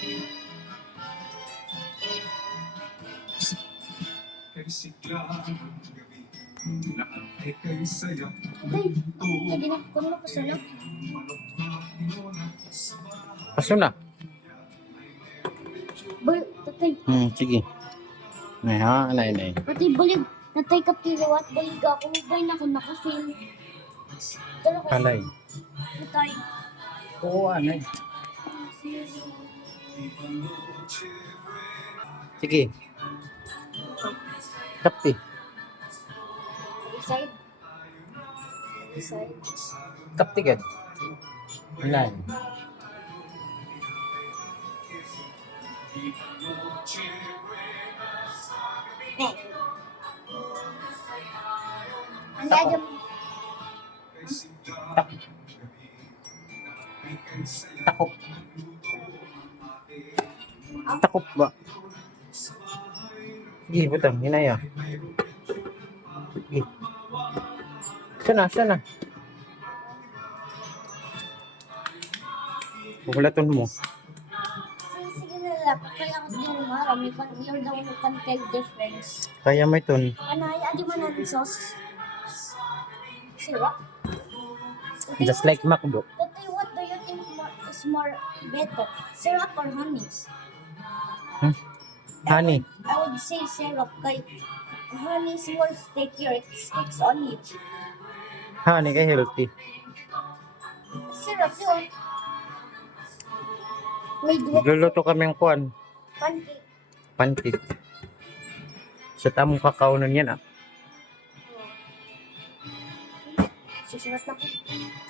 Hindi na ko na pasala. Paso na. Tatay. Sige. Nay ha, nay. Tatay, balig. Tatay kapiliwat, balig ako. Bay na ko nakafeel. Tala ko. Alay. Tatay. Oo, anay. Sige. Kapti. Decide. Decide. Kapti gad. Alay. Hey. Ang gagawin. Takop. Takop ba? Sige, butang. Hinaya. Sige. Sana. Pupulaton mo. Sige na lang. Kaya ako din marami. You're the one who can tell difference. Kaya may ton. Anay, adi man ang sauce. Syrup? Just like McDo. Tatay, what do you think is more better? Syrup or honey? Honey. I would say syrup. Kay honey is more stickier. It sticks on it. Honey kay healthy. Syrup yun. Made with Luluto kaming kuan. pancake. Pancake. Sa tamong kakao nun yan Susunod na po.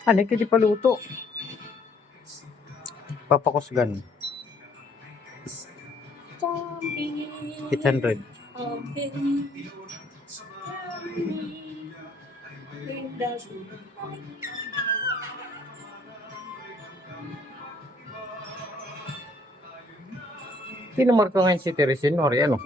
Honey kay di paluto. Papakusgan. 800. Pinumarka ngayon si Teresin, Nori, ano?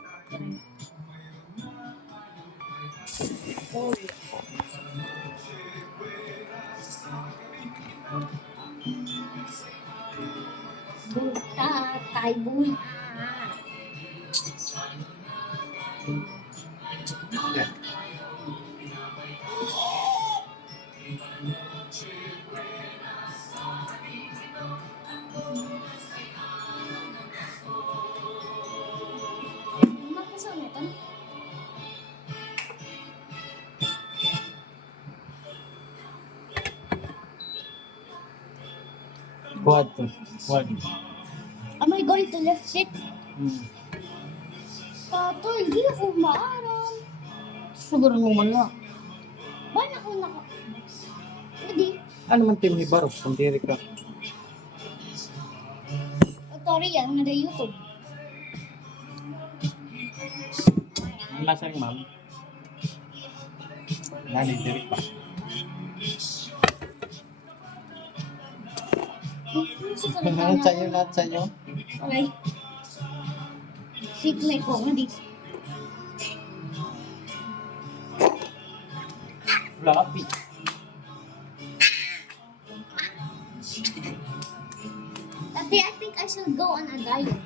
Buta, tay buta. Magpasal na ito. Quad. Am I going to lift it? Tato, hindi ako maaral. Siguro mo man na. Ba't ako naka... Hindi. Ano man Tim Hibaro, kung diri ka. Tutorial na sa YouTube. Ang lasa ng ma'am. Nani, diri pa. Lahat sa'yo. Okay. Sikle ko, hindi. Fluffy. Ate, I think I should go on a diet.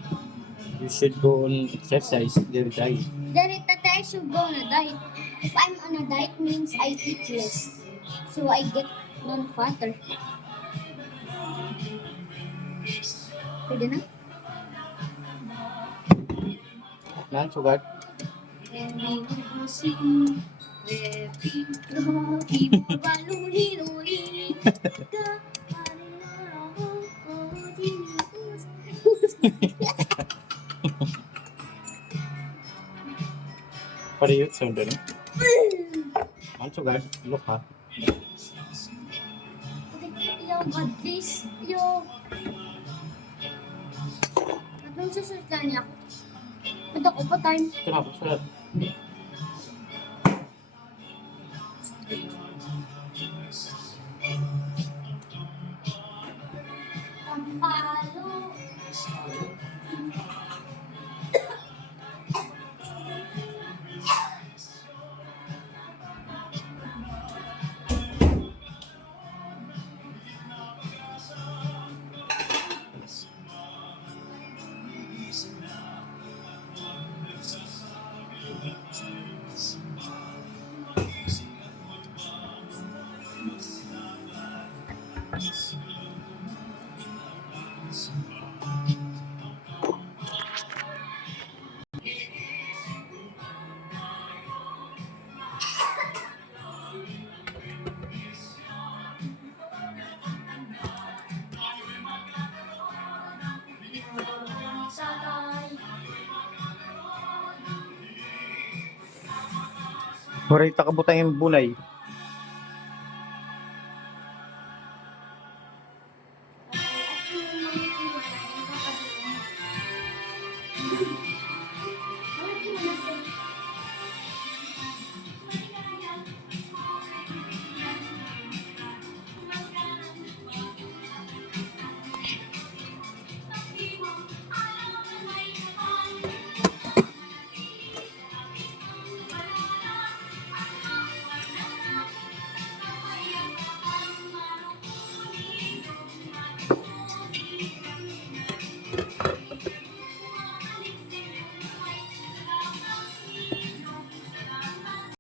You should go on exercise, diri tayo. Tate, I should go on a diet. If I'm on a diet means I eat less. So I get non-fatter. Pwede na? Naan, sugat? Hindi ko sing baluri-luri Pariyot sound ano? Naan, sugat? Look ha? Yo, God, please. Yo. At nung susunod niya ako. At ako pa time. Ito na, sugat. Pampalo. Horay takabutang yung bunay.